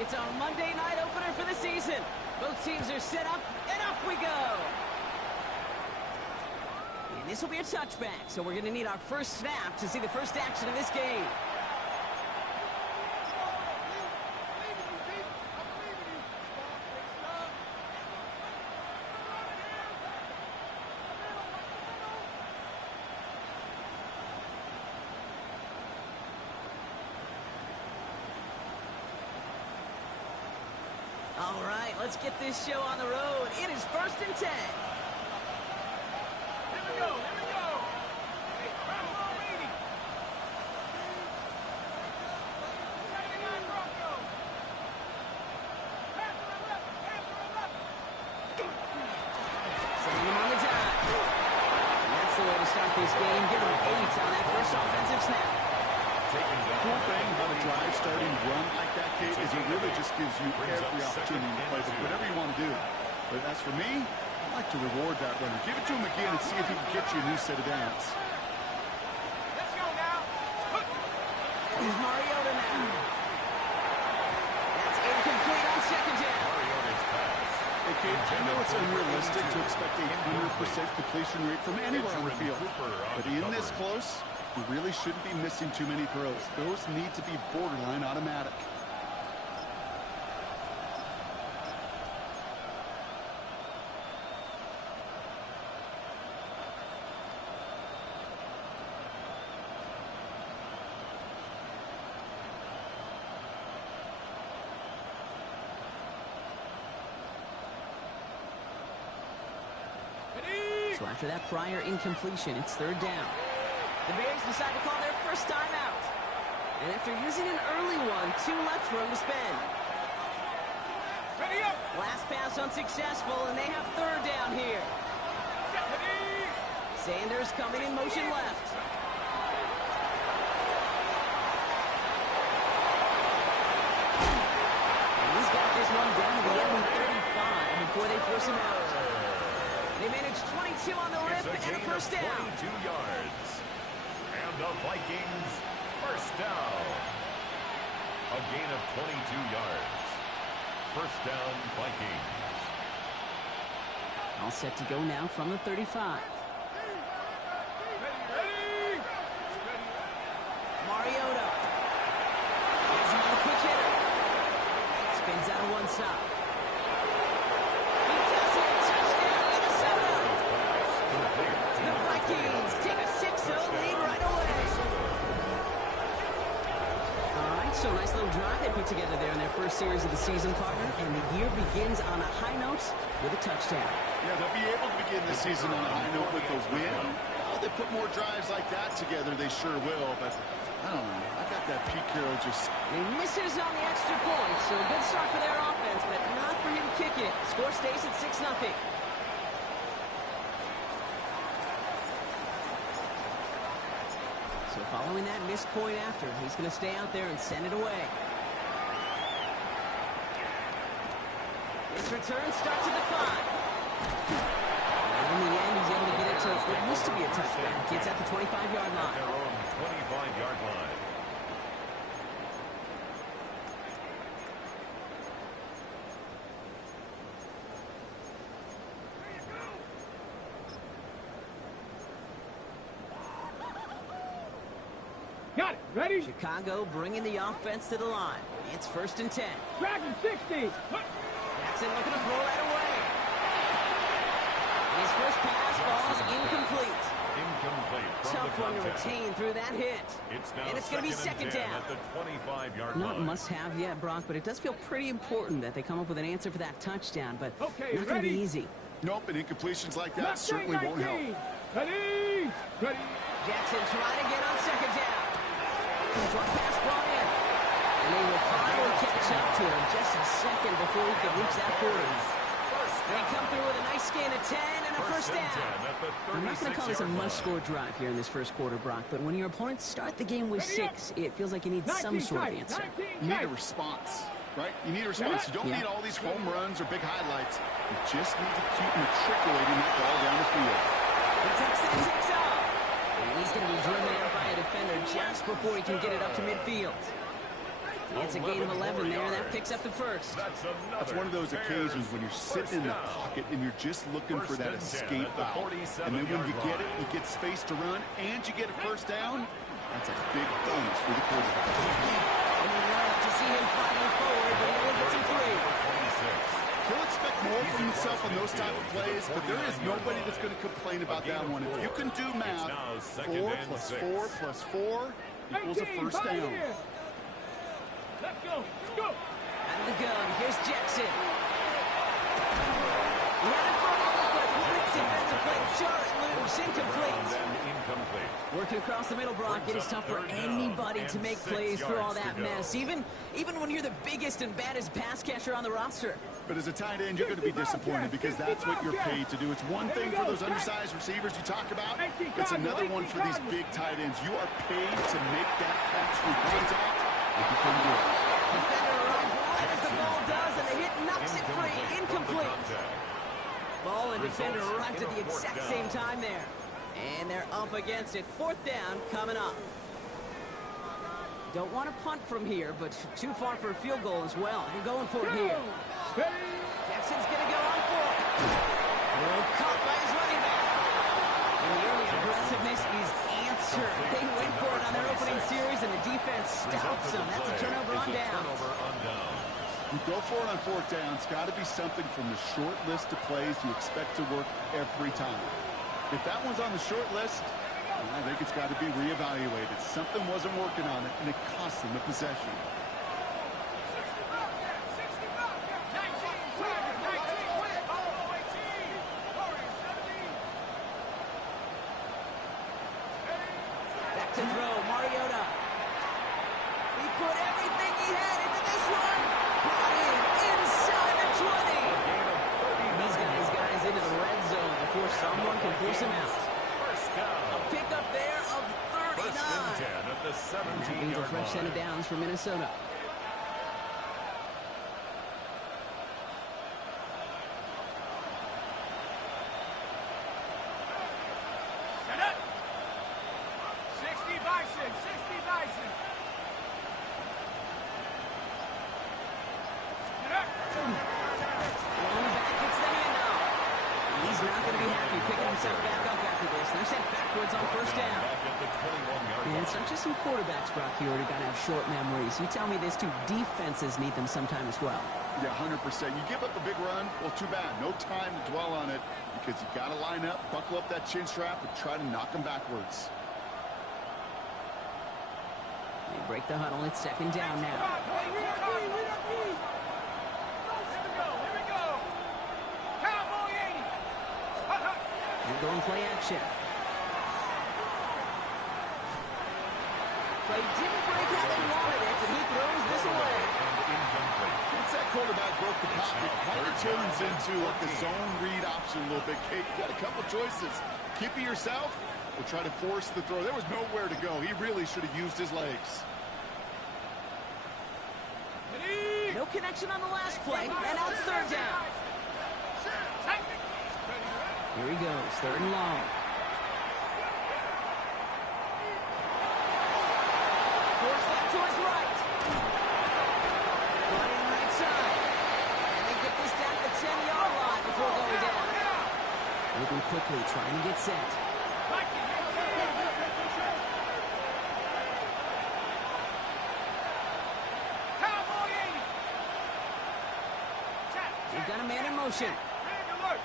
It's our Monday night opener for the season. Both teams are set up, and off we go. And this will be a touchback, so we're going to need our first snap to see the first action of this game. All right, let's get this show on the road. It is 1st and 10. Here we go, here we go. Hey, Broncos are waiting. Second and 9 Broncos. Pass to the left, pass to the left. Setting him on the dime. And that's the way to start this game. Give him 8 on that first offensive snap. Cool thing about a drive starting run like that, Kate, is it really just gives you every opportunity to play whatever you want to do. But as for me, I like to reward that runner. Give it to him again and see if he can get you a new set of downs. Let's go now. Here's Mariota now. That's incomplete on second down. Hey, Kate, I know it's unrealistic to expect a 100% completion rate from anywhere on the field. But in this close, you really shouldn't be missing too many throws. Those need to be borderline automatic. So after that prior incompletion, it's 3rd down. The Bears decide to call their first timeout. And after using an early one, 2 left for him to spend. Ready up. Last pass unsuccessful, and they have 3rd down here. Ready. Sanders coming in motion left. And he's got this one down to the enemy 35 before they force him out. They managed 22 on the rip and a first down. 22 yards. And the Vikings first down. A gain of 22 yards. First down, Vikings. All set to go now from the 35. Ready. Mariota. Has him on the quick hitter. Spins out of one side. He does it. Touchdown, Minnesota. The Vikings take a 6-0 lead right away. All right, so nice little drive they put together there in their first series of the season, partner. And the year begins on a high note with a touchdown. Yeah, they'll be able to begin the season on a high note with a win. Oh, they put more drives like that together, they sure will. But I don't know. I got that Pete Carroll just... He misses on the extra point, so a good start for their offense, but not for him kicking it. Score stays at 6-0. So following that missed point after, he's going to stay out there and send it away. His return starts at the 5. And in the end, he's able to get it to what used to be a touchback. It's at the 25-yard line. Their own 25-yard line. Got it. Ready. Chicago bringing the offense to the line. It's 1st and 10. Dragon 60. Jackson looking to throw right away. His first pass falls incomplete. Incomplete. From Tough the one to contact. retain through that hit. And it's going to be second down. At the 25-yard line. Not must-have yet, Brock, but it does feel pretty important that they come up with an answer for that touchdown, but Okay, not going to be ready? easy. Nope, and incompletions like that Left certainly side won't help. 19. Ready. Ready. Jackson trying to get on second down. Drop pass brought in. And they will finally catch up to him just a second before he can reach that 40. They come through with a nice gain of 10 and a first down. I'm not going to call this a must-score drive here in this first quarter, Brock, but when your opponents start the game with 6, it feels like you need some sort of answer. You need a response, right? You need a response. You don't need all these home runs or big highlights. You just need to keep matriculating that ball down the field. He takes it and takes off. And he's going to be driven out by a defender just before he can get it up to midfield. That's a gain of 11 there. That picks up the first. That's one of those occasions when you're sitting in the pocket and you're just looking for that escape valve. And then when you get space to run, and you get a first down. That's a big bonus for the quarterback. And we love to see him fighting forward, but he only gets him 3. He'll expect more from himself on those type of plays, but there is nobody that's going to complain about that one. If you can do math, 4 plus 4 plus 4 equals a first down. Let's go. Let's go. Out of the gun, here's Jackson. He had it for a moment, but great defensive play. Charlotte loose, incomplete. Working across the middle, Brock, it is tough for anybody to make plays through all that mess, even when you're the biggest and baddest pass catcher on the roster. But as a tight end, you're going to be disappointed because that's what you're paid to do. It's one thing for those undersized receivers you talk about. It's another one for these big tight ends. You are paid to make that catch through contact. If you couldn't do it. Defender arrives right as the ball does, and the hit knocks it free. Incomplete. Ball and defender arrived at the exact same time there. And they're up against it. 4th down coming up. Don't want to punt from here, but too far for a field goal as well. They're going for it here. Jackson's going to go on for it. Well, caught by his running back. And the early aggressiveness is answered. They went for it on their opening series, and the defense stops them. That's a turnover on downs. You go for it on 4th down. It's got to be something from the short list of plays you expect to work every time. If that one's on the short list, I think it's got to be reevaluated. Something wasn't working on it, and it cost them the possession. 19, Back to throw, Mariota. He put everything he had into this one. Got in inside the 20. These guys into the red zone before someone can force him out. A pickup there of 39. And that means a fresh set of downs for Minnesota. set up. 60 Bison, 60 Bison. Set up. Rolling back, gets the handoff. He's not going to be happy picking himself back up after this. They're sent backwards on 1st down. And it's not just some quarterbacks, Brock, here who got to have short memories. You tell me this too, defenses need them sometime as well. Yeah, 100%. You give up a big run, well, too bad. No time to dwell on it because you got to line up, buckle up that chin strap, and try to knock them backwards. They break the huddle. It's 2nd down now. Here we go. Cowboy 80. They're going play action. Play didn't break how they wanted it, and he throws this away. Once that quarterback broke the pocket, kind of turns into like a zone read option a little bit. Kate, you got a couple choices. Keep it yourself or try to force the throw. There was nowhere to go. He really should have used his legs. No connection on the last play, and now it's 3rd down. Here he goes, 3rd and long. Force back to his right. Running right side. And they get this down to the 10-yard line before going down. Moving quickly, trying to get set. Cowboy 80. They've got a man in motion. Rig alert.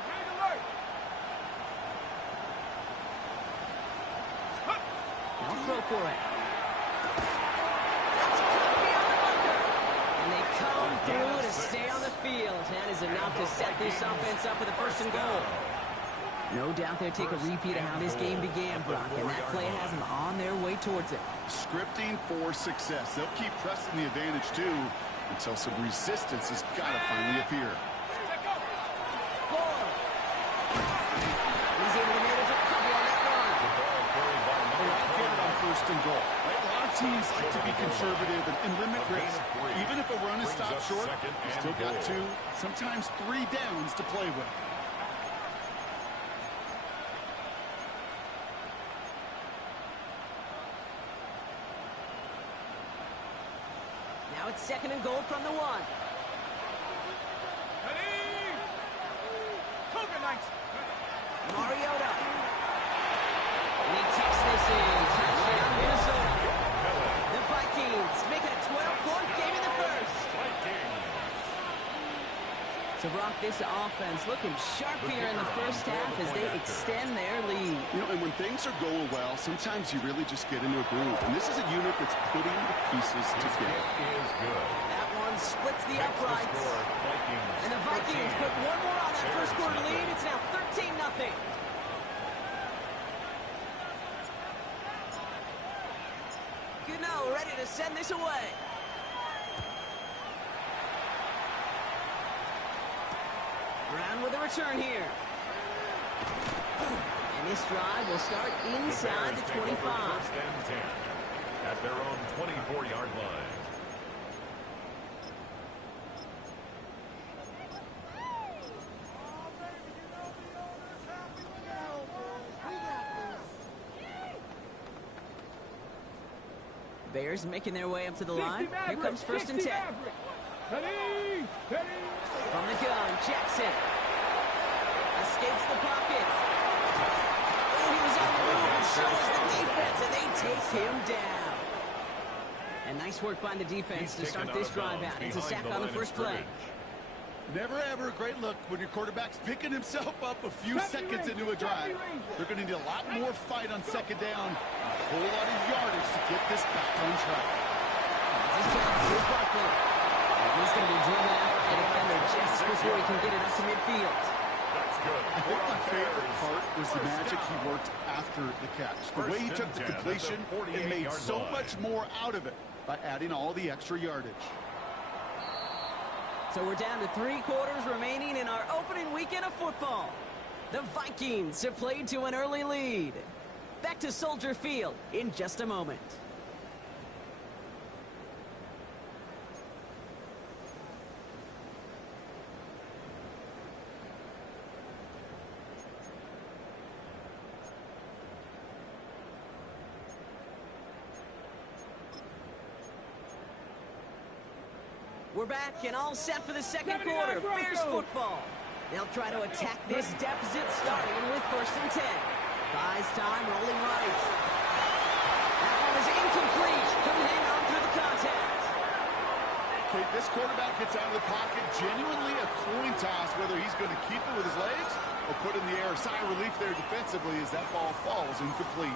Now throw for it. That's caught beyond the bunker. And they come through to stay on the field. That is enough to set this offense up with a 1st and goal. No doubt they'll take a repeat of how this game began, Brock, and that play has them on their way towards it. Scripting for success. They'll keep pressing the advantage, too, until some resistance has got to finally appear. Four. He's able to manage a couple on that run. I get it on 1st and goal. Right? A lot of teams like to be conservative and limit risk. Even if a run is stopped short, you still got 2, sometimes 3 downs to play with. Now Now it's 2nd and goal from the 1. Ready? Cougar Knights. Mariota. And he takes this in. Touchdown, Minnesota. The Vikings make it a 12-point game in the first. So, Brock, this offense looking sharp here in the first half as they extend their lead. You know, and when things are going well, sometimes you really just get into a groove. And this is a unit that's putting the pieces together. Is good. That one splits the uprights. And the Vikings put one more on that first quarter lead. It's now 13-0. Gano ready to send this away. Brown with a return here. And this drive will start inside the 25. First and 10 at their own 24-yard line. Bears making their way up to the line. Here comes 1st and 10. Ready? From the gun, Jackson. Escapes the pocket. Oh, he was on the move, and so is the defense, and they take him down. And nice work by the defense to start this drive out. It's a sack on the first play. Never ever a great look when your quarterback's picking himself up a few seconds into a drive. They're going to need a lot more fight on 2nd down. A whole lot of yardage to get this back on track. Here's Barkley. And he's going to be driven out by the defender just before he can get it up to midfield. That's good. I think my favorite part was the magic he worked after the catch. The way he took the completion and made so much more out of it by adding all the extra yardage. So we're down to 3 quarters remaining in our opening weekend of football. The Vikings have played to an early lead. Back to Soldier Field in just a moment. We're back and all set for the second quarter. Bears football. They'll try to attack this deficit starting with 1st and 10. Buys time, rolling right. That one is incomplete. Couldn't hang on through the contact. Okay, this quarterback gets out of the pocket. Genuinely a coin toss whether he's going to keep it with his legs or put it in the air. Sigh of relief there defensively as that ball falls incomplete.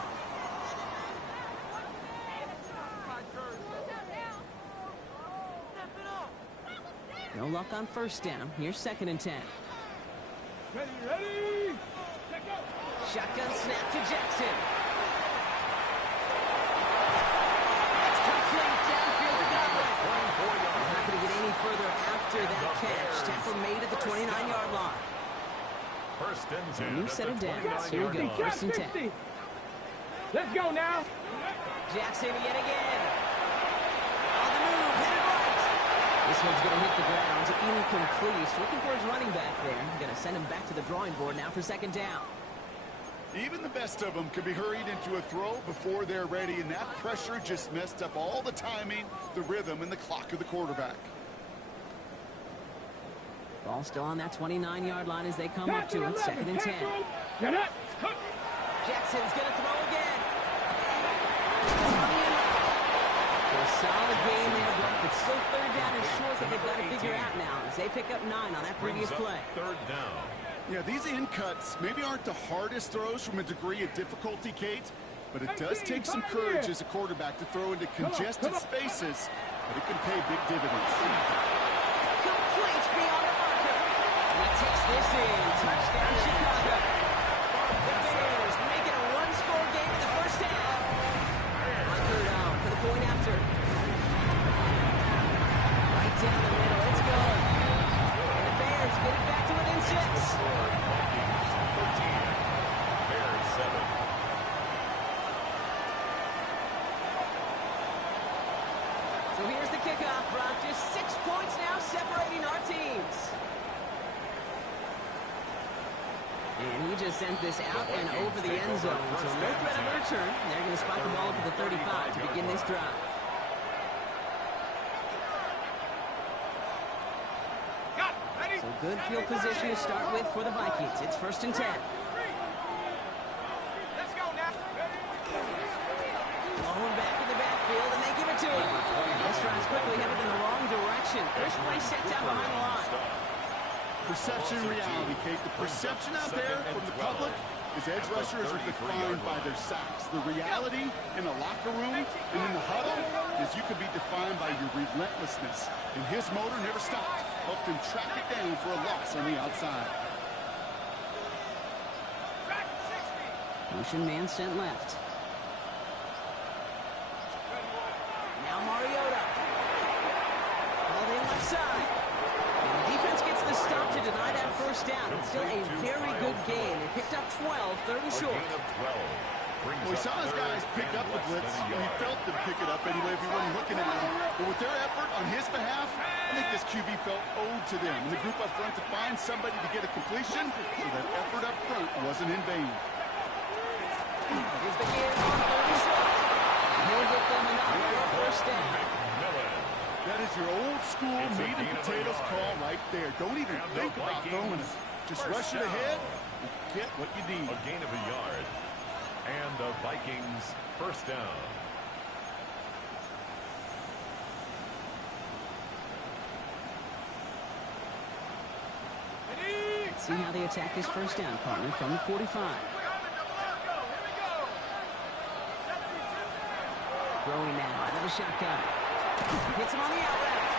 No luck on 1st down. Here's 2nd and 10. Ready? Let go. Shotgun snap to Jackson. That's complete downfield to Godwin. Not going to get any further after that catch. Tackle made at the 29-yard line. 1st and 10. A new set of downs. Here we go. 1st and 10. Let's go now. Jackson yet again. On the move. Headed right. This one's going to hit the ground. Incomplete. Looking for his running back there. Going to send him back to the drawing board now for 2nd down. Even the best of them can be hurried into a throw before they're ready, and that pressure just messed up all the timing, the rhythm, and the clock of the quarterback. Ball still on that 29-yard line as they come up to it. 2nd and 10. Jackson's going to throw again. A solid game there, Brock, but still 3rd down and short that they've got to figure out now as they pick up 9 on that previous play. 3rd down. Yeah, these in cuts maybe aren't the hardest throws from a degree of difficulty, Kate, but it does take some courage as a quarterback to throw into congested spaces, but it can pay big dividends. Complete beyond the marker. And he takes this in. Touchdown, Chicago. The Bears make it a 1-score game in the first half. On 3rd down for the point after. Right down the middle. It's good. And the Bears get it back to within 6. 13. Bears 7. So here's the kickoff, Brock. Just 6 points now separating our teams. And he just sends this out and over the end zone. So no threat of a return. They're going to spot the ball up at the 35 to begin this drive. So good field position to start with for the Vikings. It's 1st and 10. Let's go now. Throwing back in the backfield, and they give it to him. This drive's quickly headed in the wrong direction. First play set down behind the line. Perception and reality, Kate. The perception out there from the public is edge rushers are defined by their sacks. The reality in the locker room and in the huddle is you could be defined by your relentlessness. And his motor never stopped. Helped him track it down for a loss on the outside. Motion man sent left. Now Mariota. Ball in left side. And the defense gets the stop to deny that first down. It's still a very good game. They picked up 12, 3rd and short. Well, we saw his guys pick up the blitz, and he felt them pick it up anyway if he wasn't looking at him. But with their effort on his behalf, I think this QB felt owed to them. And the group up front to find somebody to get a completion, so that effort up front wasn't in vain. Here's the game on 3rd and short. He'll get them enough for a first down. That is your old school meat and potatoes call right there. Don't even think about throwing it. Just rush it ahead and get what you need. A gain of a yard. And the Vikings first down. Let's see how they attack this first down, partner, from the 45. Throwing now out of the shotgun. Hits him on the out route.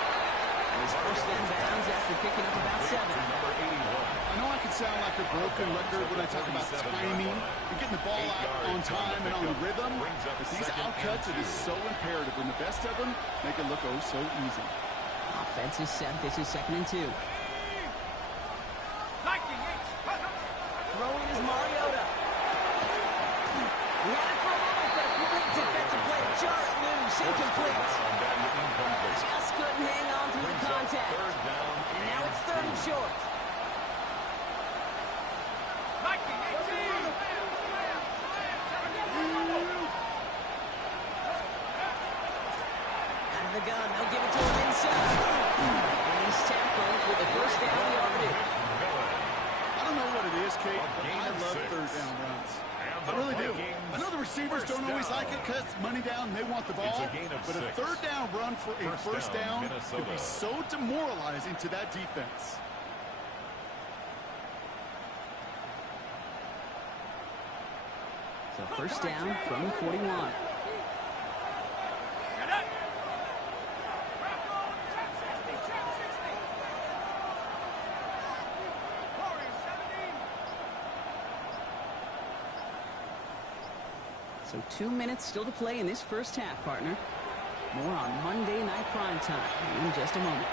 And his first down bounds after picking up about 7. Number 81. I know I can sound like a broken record when I talk about timing and getting the ball out on time and on rhythm, but these outcuts, it is so imperative. When the best of them make it look oh so easy. Offense is set. This is 2nd and 2. Throwing is Mariota. He had it for a moment, but a great defensive play to jar it loose. Incomplete. Just couldn't hang on through the contact. And now it's 3rd and short. Out of the gun, they'll give it to him inside. And he's tackled with a first down yardage. I don't know what it is, Kate, but I love 3rd down runs. I really do. I know the receivers don't always like it because it's money down and they want the ball, but a 3rd down run for a first down could be so demoralizing to that defense. So first down from the 41. So 2 minutes still to play in this first half, partner. More on Monday Night Primetime in just a moment.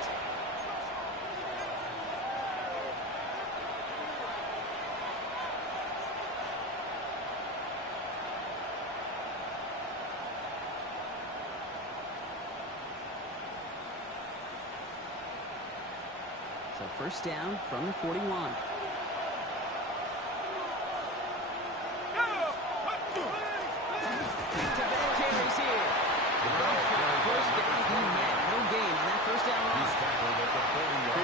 So first down from the 41.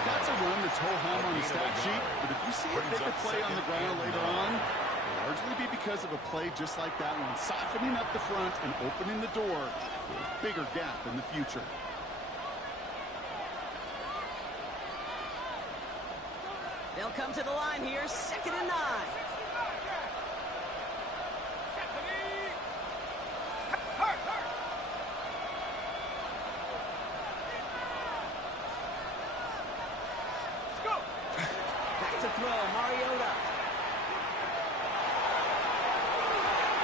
That's a run that's ho-hum on the stat sheet, but if you see a bigger play on the ground later on, it'll largely be because of a play just like that one, softening up the front and opening the door for a bigger gap in the future. They'll come to the line here, 2nd and 9. To throw, Mariota.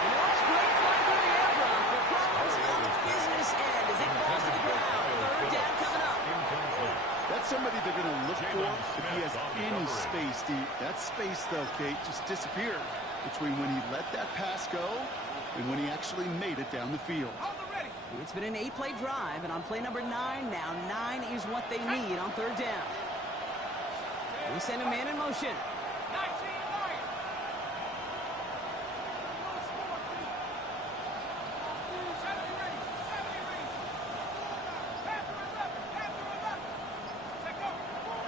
And that's great fly through the air run, but problems on the business end as it falls to the ground. 3rd down coming up. That's somebody they're going to look for if he has any space deep. That space, though, Kate, just disappeared between when he let that pass go and when he actually made it down the field. It's been an 8-play drive, and on play number 9 now, 9 is what they need on 3rd down. We send a man in motion.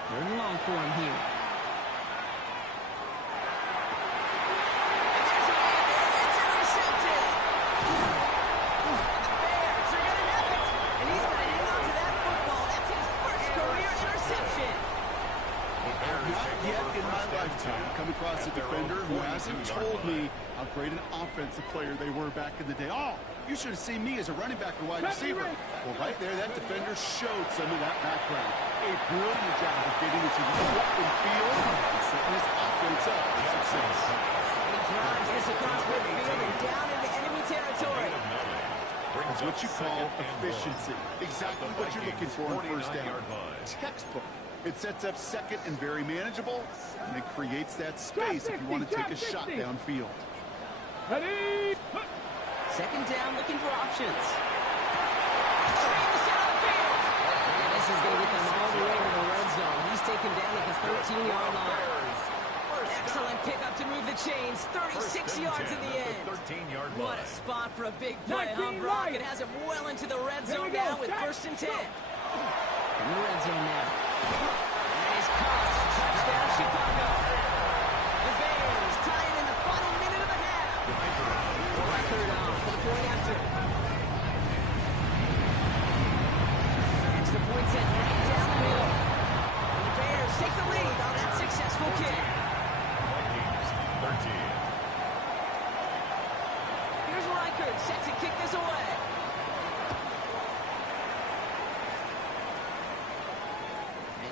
Third and long for him here. And there's a man there. It's intercepted. And the Bears are going to have it. And he's going to hang on to that football. That's his first career interception. Not yet in my lifetime come across a defender who hasn't told me how great an offensive player they were back in the day. Oh, you should have seen me as a running back or wide receiver. Well, right there, that defender showed some of that background. A brilliant job of getting into the open field and setting his offense up for success. And he drives this across midfield and down into enemy territory. It's what you call efficiency. Exactly what you're looking for on first down. Textbook. It sets up second and very manageable, and it creates that space if you want to take a shot downfield. Ready? Second down, looking for options. Straight in the center of the field. And this is going to get them all the way to the red zone. He's taken down at the 13-yard line. Excellent pickup to move the chains. 36 yards in the end. What a spot for a big play, huh, Brock? It has him well into the red zone now with first and 10. In the red zone now. And he's caught. Touchdown, Chicago. The Bears tie it in the final minute of the half. Record on for the point after. Extra point set right down the middle. And the Bears take the lead on that successful kick. Vikings 13. Here's Reichert set to kick this away.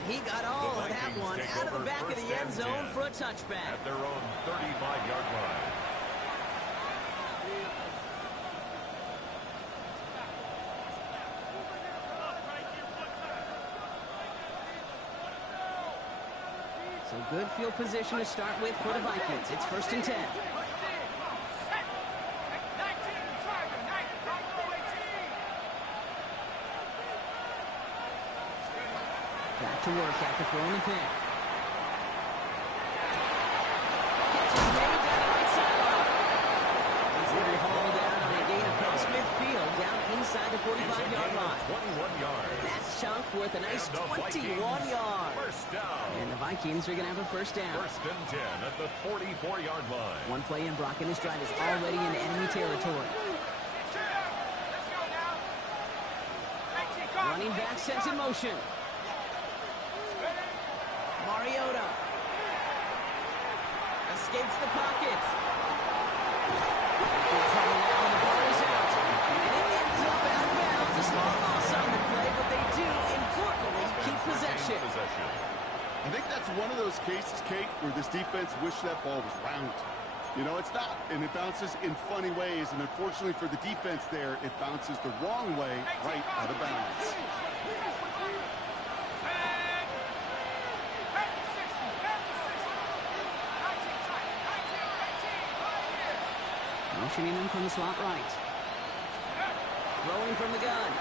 He got all of that one out of the back of the end zone for a touchback. At their own 35-yard line. So good field position to start with for the Vikings. It's first and 10. Back to work after throwing the pick. Catch is made down the right sideline. He's going to be hauled down on a gain across midfield down inside the 45-yard line. 21 yards. That chunk worth a nice 21 yards. First down. And the Vikings are going to have a first down. First and 10 at the 44-yard line. One play in, Brock, and this drive is already in enemy territory. Running back sets in motion. Mariota escapes the pocket. It's heading now, and the ball is out. And it ends up out of bounds. A small loss on the play, but they do importantly keep possession. I think that's one of those cases, Kate, where this defense wished that ball was round. You know, it's not, and it bounces in funny ways, and unfortunately for the defense there, it bounces the wrong way right out of bounds. Motioning him from the slot right. Throwing from the gun.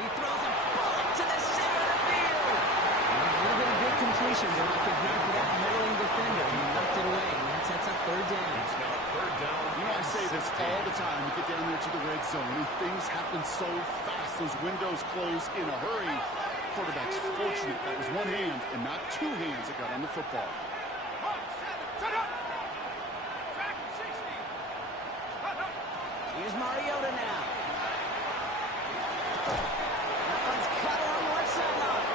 He throws a bullet to the center of the field. A little bit of good completion, but he could not for that middling defender. He knocked it away, and that sets up third down. It's now third down. You know, I say this all the time. You get down there to the red zone, and things happen so fast. Those windows close in a hurry. Quarterback's fortunate that was one hand and not two hands that got on the football. Here's Mariota now. That one's cut along the left sideline.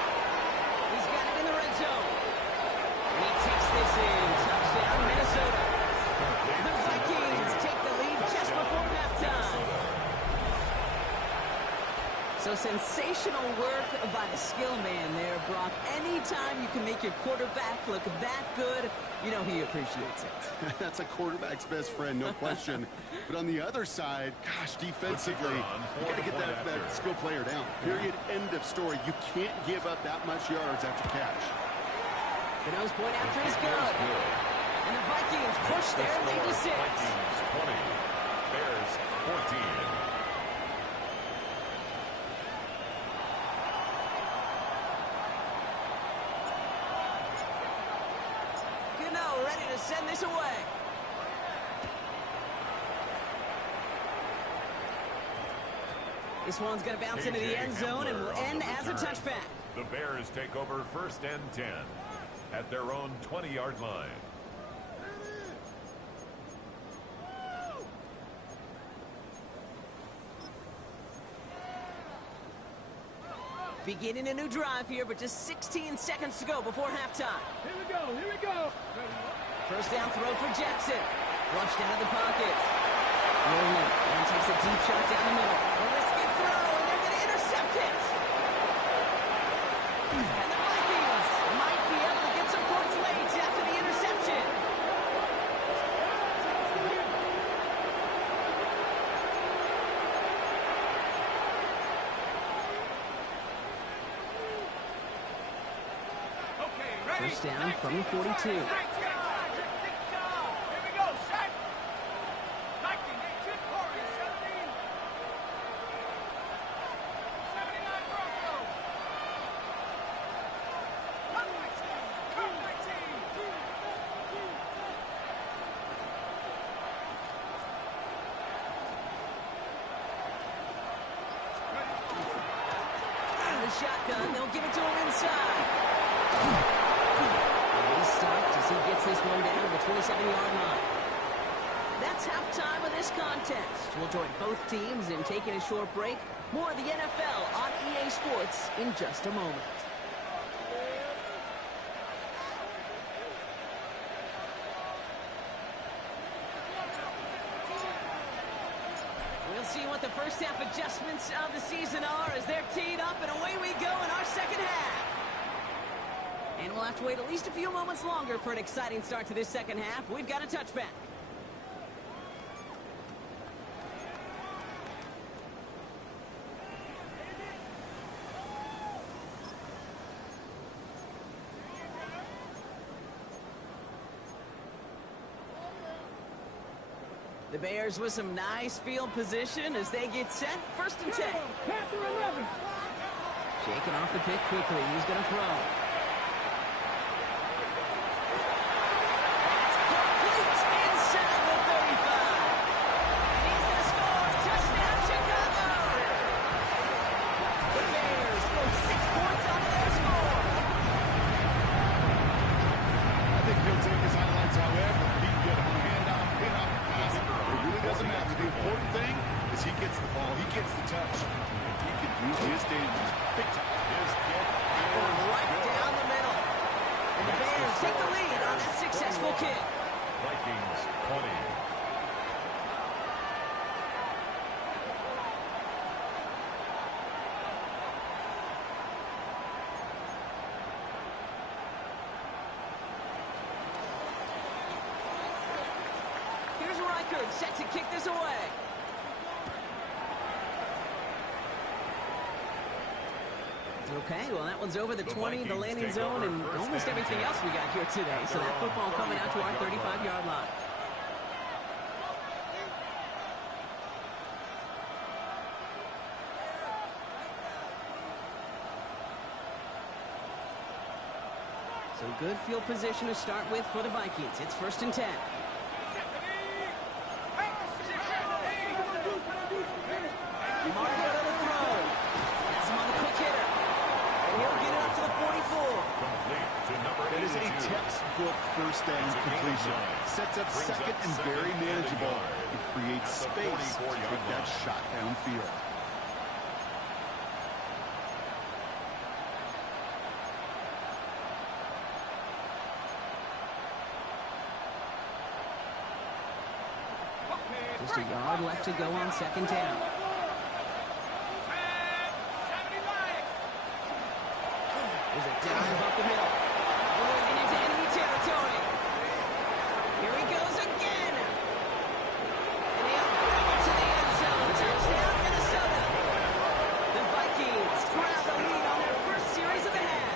He's got it in the red zone. And he takes this in. Touchdown, Minnesota. The Vikings take the lead just before halftime. So sensational work by the skill man there, Brock. Anytime you can make your quarterback look that good, you know he appreciates it. That's a quarterback's best friend, no question. But on the other side, gosh, defensively, you got to get that skill player down. Period, end of story. You can't give up that much yards after catch. The nose point after is good. And the Vikings push their lead to 6. Vikings 20, Bears 14. Ready to send this away. This one's going to bounce into the end zone and will end as a touchback. The Bears take over 1st and 10 at their own 20-yard line. Beginning a new drive here, but just 16 seconds to go before halftime. Here we go, here we go. First down throw for Jackson. Flushed out of the pocket. Rolling, and takes a deep shot down the middle. A risky throw, and they're going to intercept it. And the Vikings might be able to get some points late after the interception. Okay, ready? First down from the 42. Here we go, set. 19, 18, Corey, 17. 79 Broncos. Come 19, come 19. Out of the shotgun, they'll give it to him inside. He's stopped as he gets this one down to the 27-yard line. That's halftime of this contest. We'll join both teams in taking a short break. More of the NFL on EA Sports in just a moment. We'll see what the first half adjustments of the season are as they're teed up, and away we go in our second half. And we'll have to wait at least a few moments longer for an exciting start to this second half. We've got a touchback. The Bears with some nice field position as they get set. 1st and 10. Panther 11. Shaking off the pick quickly. He's going to throw. That's complete inside the 35. And he's going to score. Touchdown, Chicago. The Bears throw 6 points onto their score. I think he'll take his highlights however he can get him on a handoff, pin-off, pass. It really doesn't matter. The important thing is he gets the ball. He gets the touch. He can do his damage. Big time. His kick Going is right good. down the middle. And the Bears take the lead on that successful kick. Vikings 20. Here's Reichard set to kick this away. Okay, well, that one's over the 20, the landing zone, and almost everything else we got here today. So that football coming out to our 35-yard line. So good field position to start with for the Vikings. It's 1st and 10. Marco to the throw. Has him on the quick hitter. And he'll get it up to the 44. Complete to number That is a 82. textbook first down It's a gain of completion. 9. Sets up Brings second up and second very and a manageable. yard. It creates At the space to 44-yard take that line. shot downfield. Just a yard left to go on 2nd down. There's a dive up the middle. Rolling into enemy territory. Here he goes again. And he'll bring it to the end zone. Touchdown, Minnesota. The Vikings grab the lead on their first series of the half.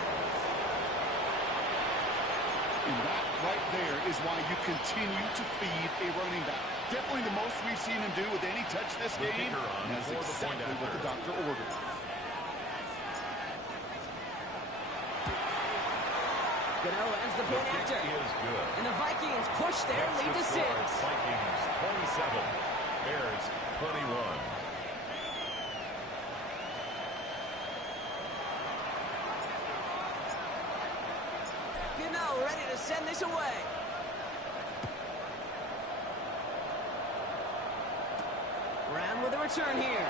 And that right there is why you continue to feed a running back. Definitely the most we've seen him do with any touch this The game. kicker on And that's for the point exactly what the after. doctor ordered. Gano ends the The point kick after. is good. And the Vikings push their That's lead the to score. 6. Vikings 27. Bears 21. ready to send this away. Brown with a return here.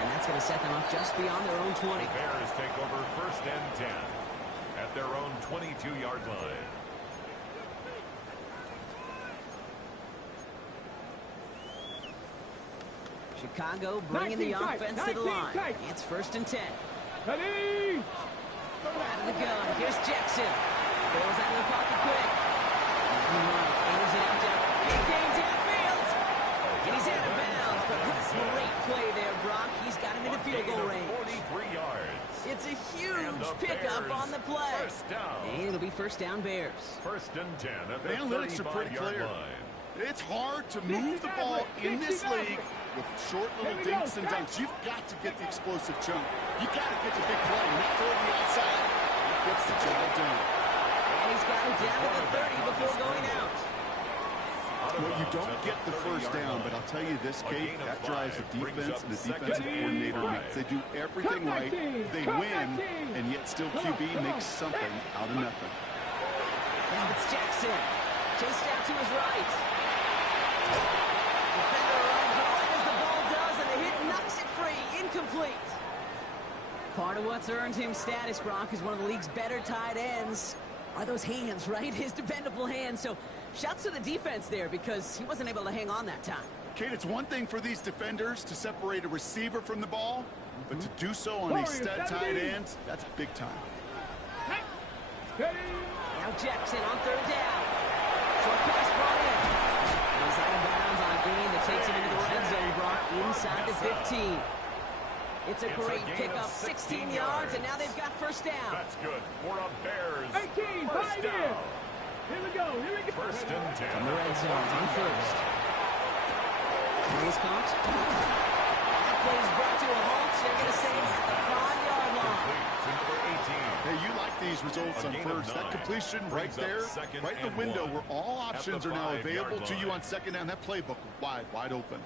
And that's going to set them up just beyond their own 20. The Bears take over 1st and 10 at their own 22-yard line. Chicago bringing the offense to the line. It's 1st and 10. Ready? Out of the gun. Here's Jackson. Goes out of the pocket quick. Aims it out down. Big game downfield. And he's out of bounds. But great play there, Brock. He's got him into field goal range. 43 yards. It's a huge pickup on the play. First down. And it'll be 1st down Bears. 1st and 10 at The the analytics are pretty 35-yard clear. line. It's hard to move the ball in this league with short little dinks and dunks. You've got to get the explosive chunk. You got to get the big play, not throw it to the outside. It gets the job done. And he's got him down to the 30 before going out. Well, you don't get the first down, but I'll tell you this, Kate, that drives the defense and the defensive coordinator makes. They do everything right, they win, and yet still QB makes something out of nothing. Now it's Jackson. Chased out to his right. Defender runs right as the ball does, and the hit knocks it free. Incomplete. Part of what's earned him status, Brock, is one of the league's better tight ends. Are those hands, right? His dependable hands. So shouts to the defense there because he wasn't able to hang on that time. Kate, it's one thing for these defenders to separate a receiver from the ball, but to do so on a stud tight end, that's big time. Now Jackson on 3rd down. Short pass brought in. He's out of bounds on a gain that takes him into the red zone, Brock, inside the 15. It's a great pickup, 16 yards, and now they've got 1st down. That's good for a Bears 18, first down. Here we go. 1st and 10. From the red zone on 1st. Plays caught. That play is brought to a halt. They're going to say at the 5-yard line. Complete to number 18. Hey, you like these results on gain of 1st. That 9 completion right brings up there, 2nd right in the and window 1 where all at options the are now 5-yard available to you line. on 2nd down. That playbook wide open.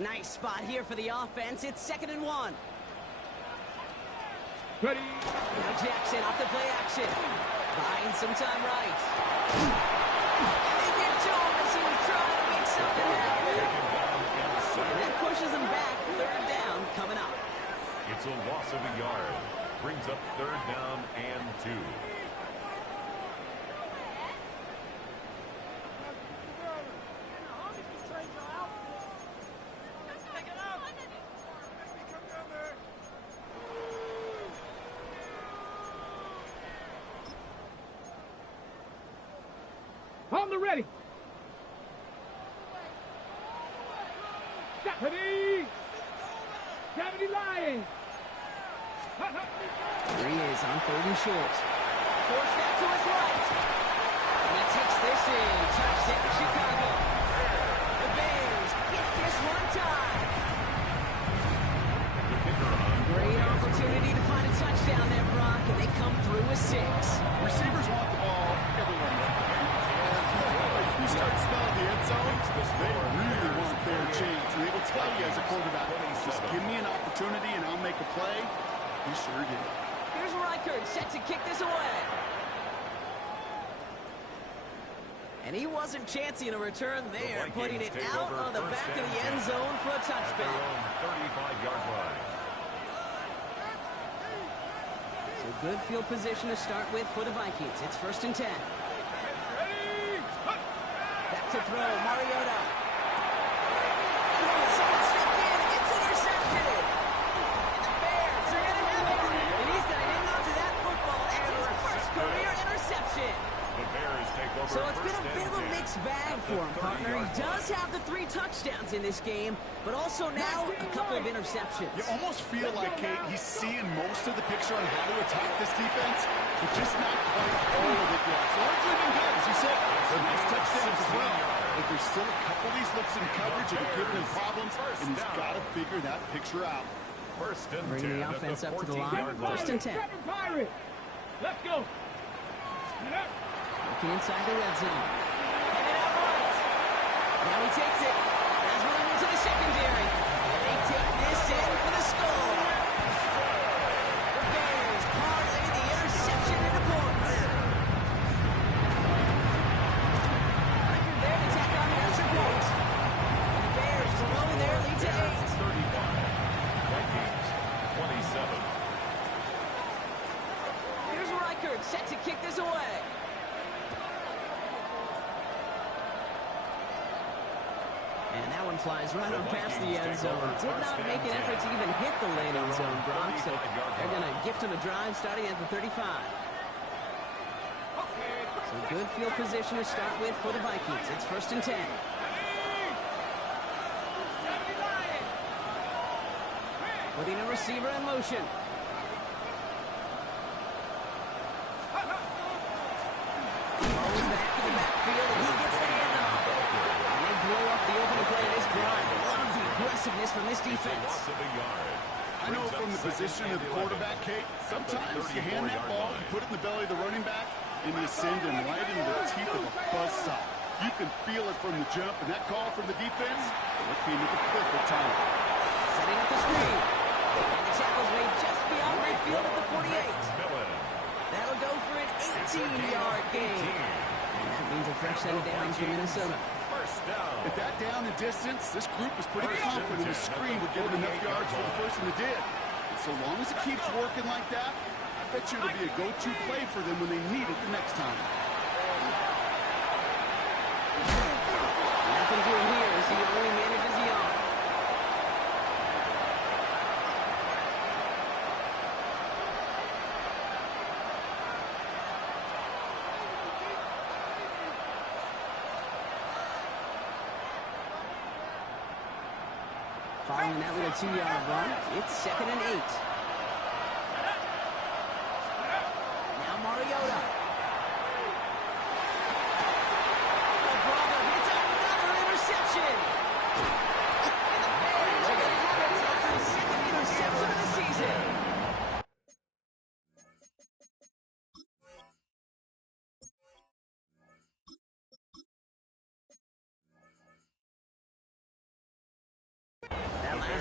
Nice spot here for the offense. It's 2nd and 1. Ready? Now Jackson off the play action. Buying some time right. And they get to him as he was trying to make something happen. And that pushes him back. 3rd down coming up. It's a loss of a yard. Brings up 3rd down and 2. On the ready. Ready. 70 Lions. There he is on 3rd and short. Forced out to his right. And he takes this in. Touchdown, Chicago. The Bears get this one time. Great opportunity to find a touchdown there, Brock, and they come through with 6. Receivers want the ball everywhere. You start smelling the end zone, they really want their chance. And they will tell you as a quarterback, just give me an opportunity and I'll make a play. He sure did. Here's Reichert set to kick this away. And he wasn't chancy in a return there, putting it out on the back of the end zone for a touchback. 35-yard line. So good field position to start with for the Vikings. It's 1st and 10. Back to throw, Mariota. Oh, someone stepped in. It's intercepted. And the Bears are going to have it. And he's going to hang on to that football as his first career interception. The Bears take over. So it's been a bit of a mixed bag for him, partner. He does have the 3 touchdowns in this game, but also now a couple of interceptions. You almost feel like, Kate, he's seeing most of the picture on how to attack this defense, but just not quite all of it yet. So largely been good, as you said. Some nice touchdowns as well. But there's still a couple of these looks in coverage that are giving him problems, and he's got to figure that picture out. 1st and 10. Bringing the offense up to the line. 1st and 10. Let's go. Looking inside the red zone. Headed out right. Now he takes it. As running into the secondary. And they take this in for the score. The Bears parlay the interception flies right on past the end zone. Did not make an effort to even hit the landing zone, Brock. So they're going to gift him a drive starting at the 35. So good field position to start with for the Vikings. It's 1st and 10. Putting a receiver in motion. Throws back in the backfield, and he gets the handoff. And they blow up the opening play of this drive. Love the aggressiveness from this defense. I know from the position of the quarterback, Kate, sometimes you hand that ball, you put it in the belly of the running back, and you send him right into the teeth of a buzzsaw. You can feel it from the jump, and that call from the defense, it came at the perfect time. Setting up the screen. And the tackle's made just beyond midfield at the 48. That'll go for an 18-yard gain. And that means a fresh set of downs for Minnesota. At that down and distance, this group was pretty confident the screen would give them enough yards for the first, and it did. And so long as it keeps working like that, I bet you it'll be a go-to play for them when they need it the next time. Nothing doing here as he only manages the arm. Following that little 2-yard run, it's 2nd and 8. Now Mariota. The brother hits another interception. And the Bears are going to have their 2nd interception of the season.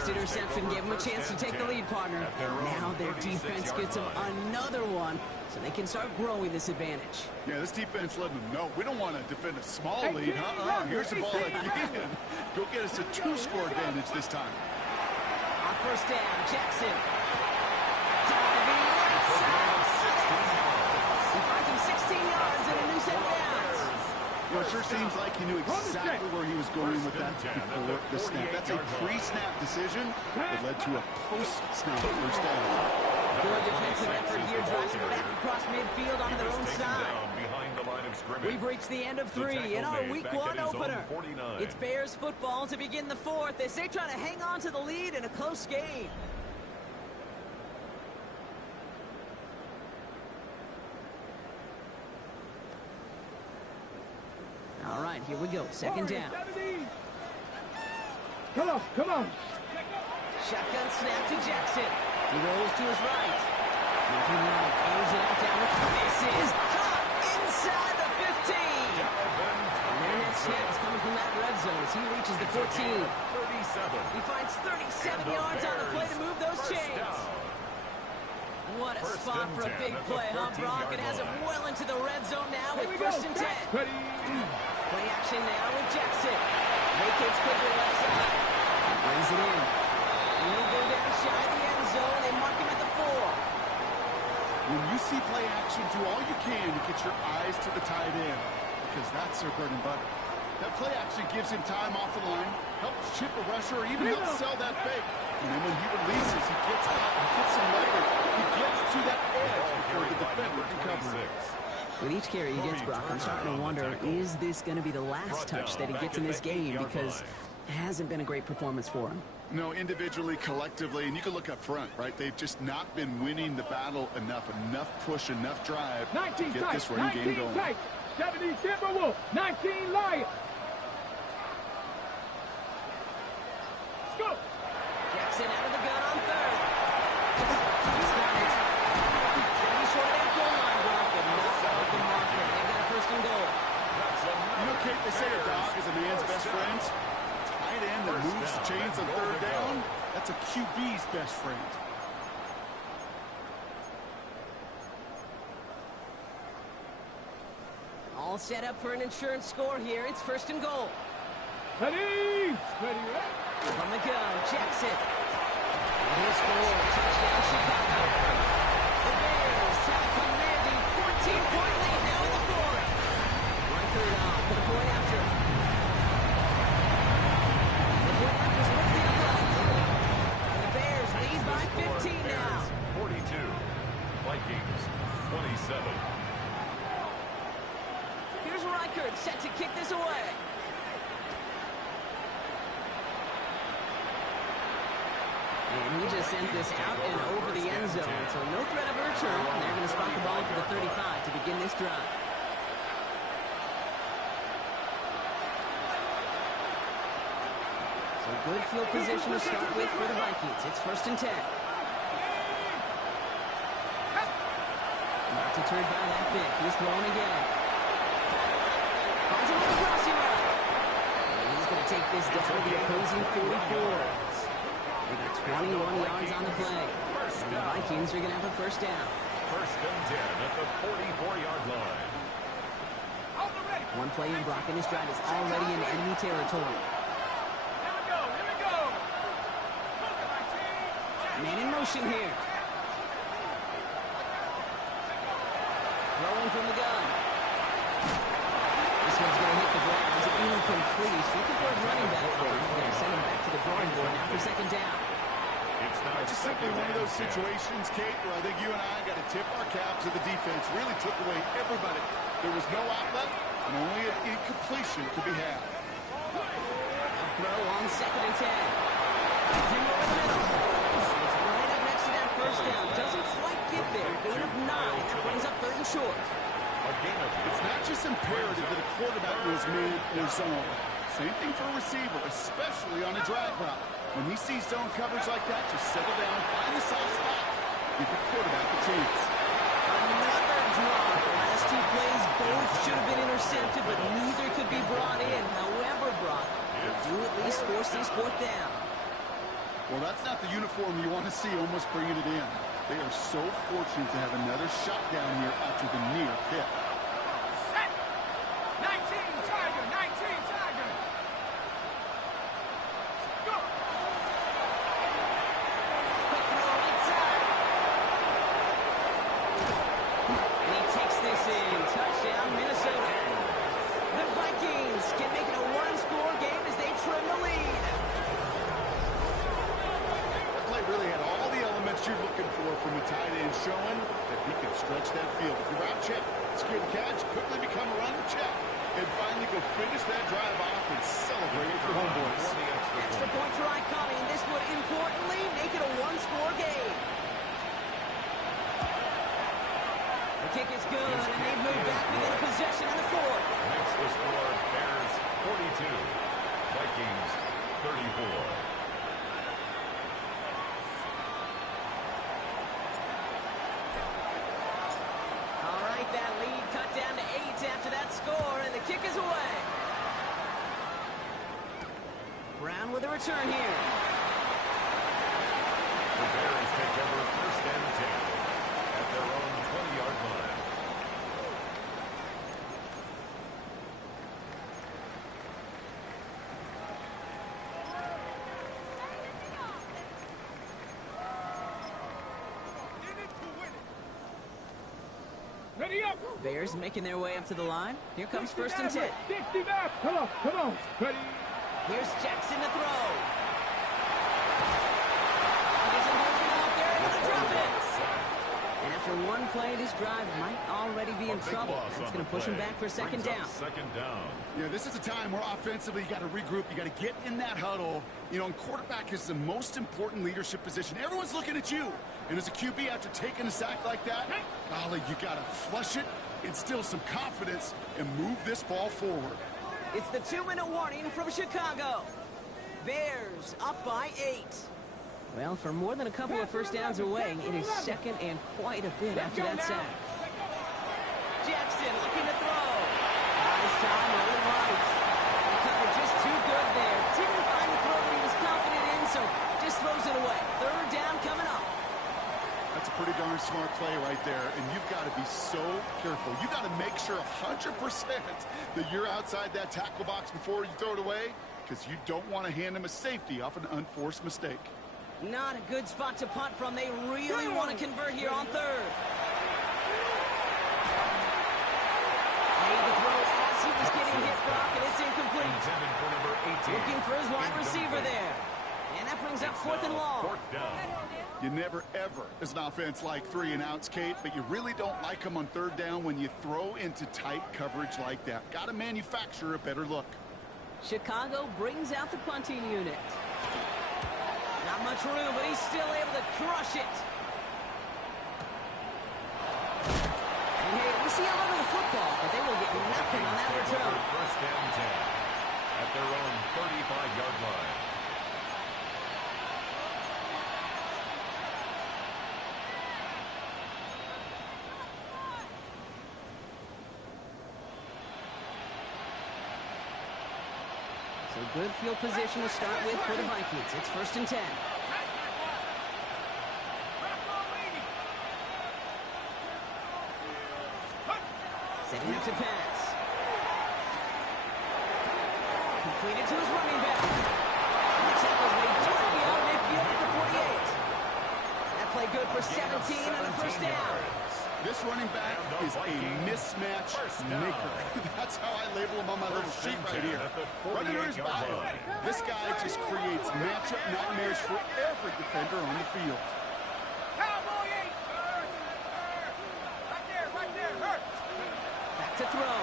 Interception gave them a chance to take the lead, partner. Now their defense gets them another one, so they can start growing this advantage. Yeah, this defense letting them know we don't want to defend a small lead. Here's the ball again. Go get us a 2-score advantage this time. On 1st down, Jackson. Diving right side. He finds him 16 yards and a new set of downs. You know, it sure seems like he knew exactly where he was going with that before the snap. That's a pre-snap decision that led to a post-snap first down. Good defensive effort here, drives it back across midfield on their own side. We've reached the end of 3 in our Week 1 opener. It's Bears football to begin the 4th as they try to hang on to the lead in a close game. All right, here we go. 2nd down. Come on, come on. Shotgun snap to Jackson. He rolls to his right. Looking right, aims it out down the This is caught inside the 15. And then that snap is coming from that red zone as he reaches the 14. 37. He finds 37 yards on the play to move those chains. What a spot for a big play, huh, Brock? It has him well into the red zone now with 1st and 10. Play action now with Jackson. Vacates quickly left side. Brings it in. He'll go down shy of the end zone. They mark him at the 4. When you see play action, do all you can to get your eyes to the tight end, because that's their bread and butter. That play action gives him time off the line, helps chip a rusher, or even helps sell that fake. And then when he releases, he gets out, he gets some leverage. He gets to that edge before the defender can cover it. With each carry he gets, Brock, I'm starting to wonder, is this going to be the last touch that he gets in this game? Because it hasn't been a great performance for him. No, individually, collectively, and you can look up front, right? They've just not been winning the battle enough push, enough drive to get this running game going. 70 Timberwolves, 19 Lions. Let's go. Jackson out of the gun on 3rd. He's got it. It's going to be short of that goal line, Brock, but not off the marker. They've got a 1st and goal. You know, Kate, they say a dog is a man's best friend. Tight end that moves the chains on 3rd down, that's a QB's best friend. All set up for an insurance score here. It's 1st and goal. Ready? Ready, ready. From the gun, Jackson. He'll score. Touchdown, Chicago. The Bears have a commanding 14-point lead now in the 4th. Run 3rd on for the point after. The And he just sends this out and over the end zone. So no threat of a return. They're going to spot the ball to the 35 to begin this drive. So good field position to start with for the Vikings. It's 1st and 10. Not deterred by that pick. He's throwing again. Finds him on the crossing route. And he's going to take this down to the opposing 44. They got 21 yards on the play. And the Vikings are going to have a 1st down. 1st and 10 at the 44-yard line. One play in Brock and his drive is already in enemy territory. Man in motion here. Throwing from the gun. This one's going to hit the ground. It's incomplete. He's looking for his running back there. He's going to send him back to the drawing board now for 2nd down. It's just simply one of those situations, Kate, where I think you and I got to tip our cap to the defense. Really took away everybody. There was no outlet, and only an incompletion could be had. A throw on 2nd and 10. He's in over the middle. It's right up next to that 1st down. Doesn't quite get there. Gain of 9. That brings up 3rd and short. It's not just imperative that a quarterback knows man or zone. Same thing for a receiver, especially on a drag route. When he sees zone coverage like that, just settle down, find the soft spot, give the quarterback a chance. Another drop. The last 2 plays both should have been intercepted, but neither could be brought in. However, Brock will do at least force this 4th down. Well, that's not the uniform you want to see almost bringing it in. They are so fortunate to have another shot down here after the near pick. Set. 19 Tiger, 19 Tiger. Go. Quick throw inside. And he takes this in. Touchdown, Minnesota. The Vikings can make it a 1-score game as they trim the lead. That play really had all the elements you're looking for from a tight end, showing that he can stretch that field. If you're out, check. Secure the catch, quickly become a runner, check. And finally go finish that drive off and celebrate with your homeboys. Extra point try coming. This would importantly make it a 1-score game. The kick is good, and they've moved back within a possession on the 4th. Next to score, Bears 42, Vikings 34. That lead cut down to 8 after that score, and the kick is away. Brown with a return here. The Bears take over 1st and 10 at their own 20-yard line. Ready up. Bears making their way up to the line. Here comes 1st and 10. 60 back. Come on. Ready. Here's Jackson to throw. He doesn't hold it out there, and gonna drop it. And after one play, this drive might already be in trouble. That's going to push him back for 2nd down. 2nd down. Yeah, this is a time where offensively you got to regroup. You got to get in that huddle. You know, and quarterback is the most important leadership position. Everyone's looking at you. And as a QB, after taking a sack like that, golly, you got to flush it, instill some confidence, and move this ball forward. It's the 2-minute warning from Chicago. Bears up by 8. Well, for more than a couple of 1st downs away, it is 2nd and quite a bit after that sack. Jackson looking to throw. This time, rolling right. The cover just too good there. Didn't find the throw that he was confident in, so just throws it away. 3rd down coming up. That's a pretty darn smart play right there, and you've got to be so careful. You've got to make sure 100% that you're outside that tackle box before you throw it away, because you don't want to hand them a safety off an unforced mistake. Not a good spot to punt from. They really want to convert here on 3rd. Made the throw as he was getting hit, Brock, and it's incomplete. Intended for number 18. Looking for his wide receiver there. And that brings up 4th and long. 4th down. You never, ever, as an offense, like 3 and outs, Kate, but you really don't like them on 3rd down when you throw into tight coverage like that. Got to manufacture a better look. Chicago brings out the punting unit. Not much room, but he's still able to crush it. And hey, we see a lot of the football, but they will get nothing on that return. First down 10 at their own 35-yard line. So good field position to start with for the Vikings. It's 1st and 10. Setting up to pass. Completed to his running back. The tackle's made just beyond midfield at the 48. That play good for 17 and a first down. This running back is a mismatch maker. That's how I label him on my little sheet right here. Running under his body. This guy just creates matchup nightmares for every defender on the field. Back to throw.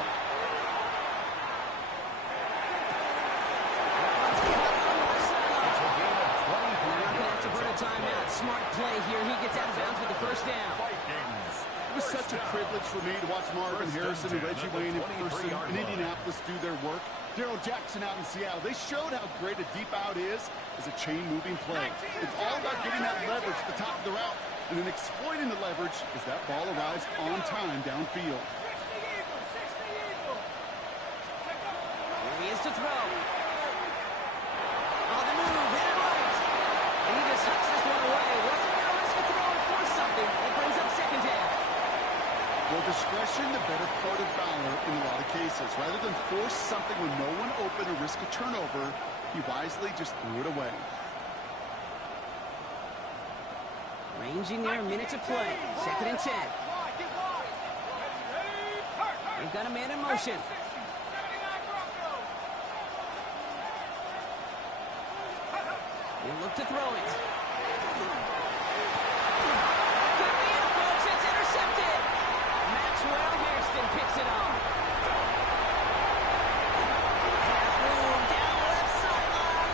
Timeout. Smart play here. He gets out of bounds with the first down. It was such a privilege for me to watch Marvin Harrison and Reggie Wayne in person in Indianapolis do their work. Darrell Jackson out in Seattle. They showed how great a deep out is as a chain-moving play. It's all about getting that leverage at the top of the route, and then exploiting the leverage as that ball arrives on time downfield. Here he is to throw. On the move, hit it right. And he just hucks this one away. Wasn't going to risk a throw and force something. That brings up second down. Well, discretion, the better part of valor in a lot of cases. Rather than force something when no one open or risk a turnover, he wisely just threw it away. Ranging there, a minute to play. 2nd and 10. We've got a man in motion. He'll look to throw it. Could be it, folks. It's intercepted. Maxwell Hairston picks it off. Has room down the left sideline.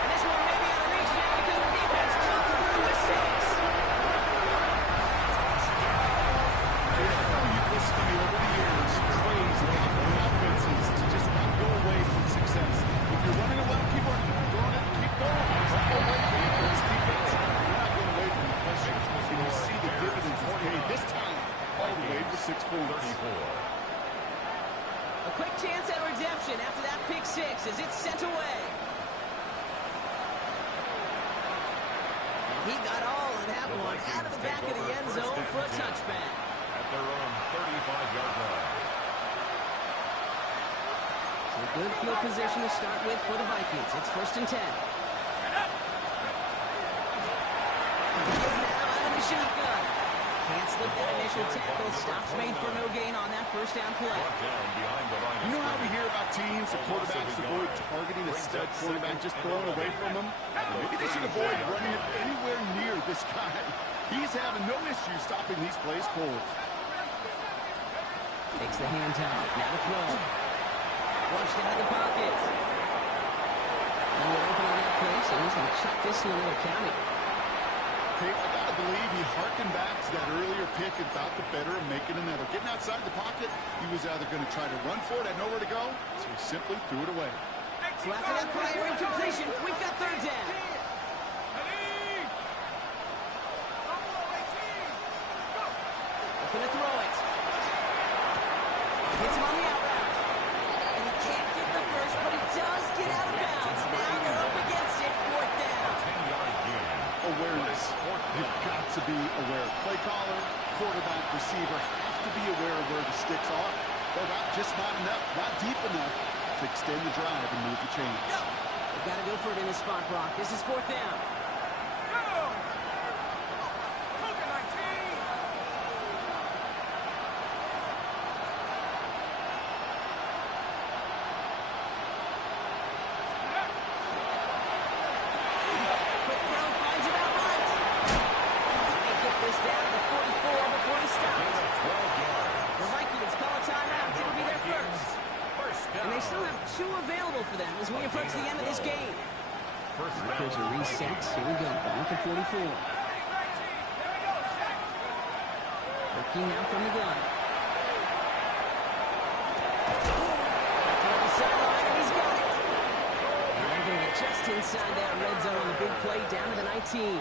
And this one may be out of reach now because the defense comes through with 6. You've listened to me over the years praise the offenses to just not go away from success. If you're running it well, keep running. If you're throwing it, keep going. Don't go away from it. This defense, you're not going away from the pressure. And you see the dividends it's paid this time all the way for 6 points. A quick chance at redemption after that pick 6 as it's sent away. And he got all of that one out of the back of the end zone for a touchback. At their own 35-yard line. So good field position to start with for the Vikings. It's 1st and 10. Now out of the shotgun. Can't slip that initial tackle. Stops made for no gain on that first down play. You know how we hear about teams and quarterbacks avoid targeting a stud quarterback, just throwing away from him? Maybe they should avoid running it anywhere near this guy. He's having no issue stopping these plays cold. Takes the hand out. Now to throw. Flushed out of the pocket. And we're open on that play, so he's going to chuck this to another county. Okay, I got to believe he harkened back to that earlier pick and thought the better of making another. Getting outside the pocket, he was either going to try to run for it, had nowhere to go, so he simply threw it away. So after that prior incompletion, we've got 3rd down. Looking to throw it. Hits him on the out route. And he can't get the first, but he does get out of bounds. Now they're up against it, 4th down. 10-yard gain. Awareness. You've got to be aware. Play caller, quarterback, receiver have to be aware of where the sticks are. They're not just not enough, not deep enough to extend the drive and move the chains. They've got to go for it in this spot, Brock. This is 4th down. go. Ball at the 44. Working now from the gun. Toward the sideline, and he's got it. And they're going to get just inside that red zone on the big play, down to the 19.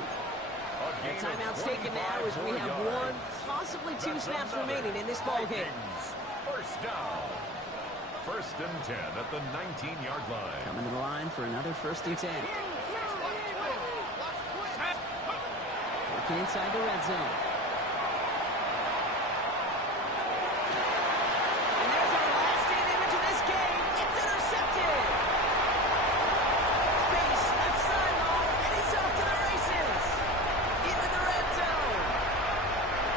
And timeout's taken now as we have one, possibly two snaps remaining in this ball game. First down. First and 10 at the 19-yard line. Coming to the line for another first and 10. Working inside the red zone. And there's our last in image of this game. It's intercepted. Space, left sideline, and he's off to the races. Into the red zone.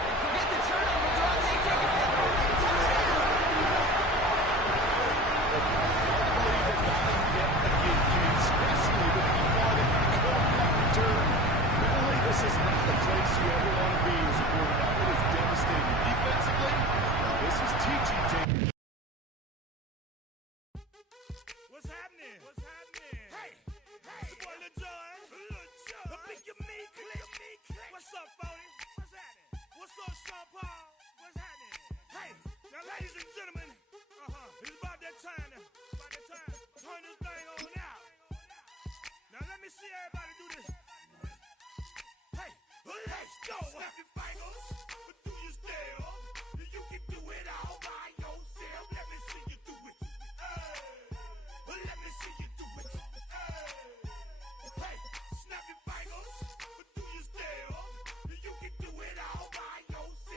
And forget the turnover draw. They take it back. Touchdown. This is not the place you ever want to be as a quarterback. It is devastating. Defensively, this is teaching tape. What's happening? What's happening? Hey, it's your boy Lil Jon. The Pick Your Me Click. What's up, Phony? What's happening? What's up, Sean Paul? What's happening? Hey, now ladies and gentlemen, it's about that time now. About that time. Turn this thing on out. Now let me see everybody do this. Hey, let's go. Snap your fingers.